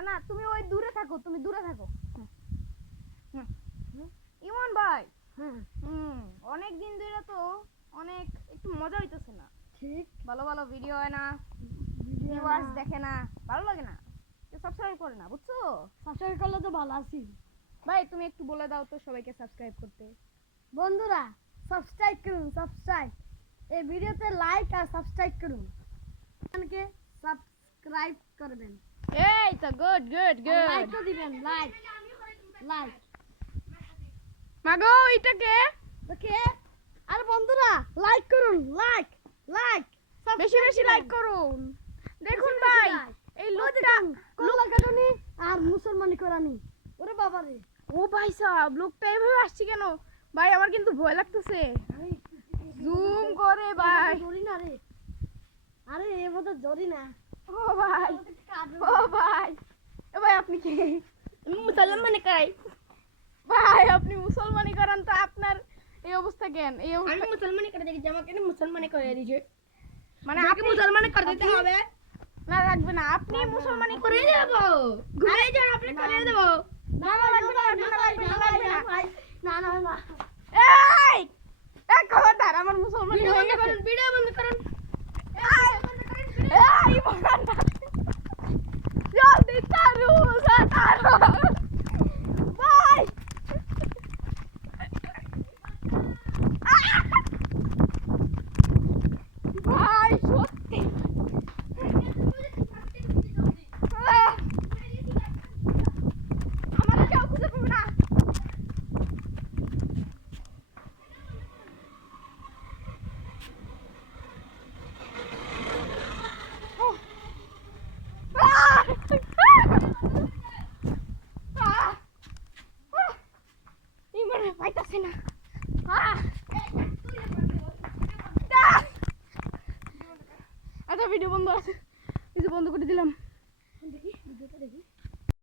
না না তুমি ওই দূরে থাকো, তুমি দূরে থাকো। ইমন ভাই, অনেক দিন ধরে তো অনেক একটু মজা হইতেছে না। ঠিক, ভালো ভালো ভিডিও হয় না, ভিউয়ার্স দেখে না, ভালো লাগে না, কেউ সাবস্ক্রাইব করে না, বুঝছো? সাবস্ক্রাইব করলে তো ভালো আছি। ভাই তুমি একটু বলে দাও তো সবাইকে সাবস্ক্রাইব করতে। বন্ধুরা সাবস্ক্রাইব করুন, সাবস্ক্রাইব, এই ভিডিওতে লাইক আর সাবস্ক্রাইব করুন, চ্যানেলকে সাবস্ক্রাইব করবেন। এই তো গুড গুড গুড। লাইক তো দিবেন, লাইক লাইক। মাগো এটাকে ওকে, আর বন্ধুরা লাইক করুন, লাইক লাইক, বেশি বেশি লাইক করুন। দেখুন ভাই এই লোকটা কলা কাটনি আর মুসলমানি করানি, ওরে বাবা রে। ও ভাই সাহেব লোকটা এভাবে আসছে কেন ভাই? আমার কিন্তু ভয় লাগতেছে। জুম করে ভাই। জরি না রে, আরে এর মধ্যে জরি না। ও ভাই, ও ভাই, এ ভাই আপনি কি মুসলমানি করাই? ভাই আপনি মুসলমানি করান তো আপনার এই অবস্থা কেন? এই আমি অবস্থা মুসলমানি করে দেখি, জামা কেন মুসলমানি করে দিছে? মানে আপনি মুসলমানি করে দিতে হবে না, লাগবে না, আপনি মুসলমানি করে দেব। ঘুরে যান, আপনি করে দেব। না না লাগবে না, লাগবে না, লাগবে না, লাগবে না। না না না, এই এক খবরদার, আমার মুসলমানি হয়ে গেছে। ভিডিও বন্ধ করুন। এই বাবা জলদি তারু তারু ভাই। ভাই সত্যি আমার কেউ খুঁজে পাবে না। ইমরে পাইতাছে না। আচ্ছা ভিডিও বন্ধ আছে, এই যে বন্ধ করে দিলাম। দেখি ভিডিওটা দেখি।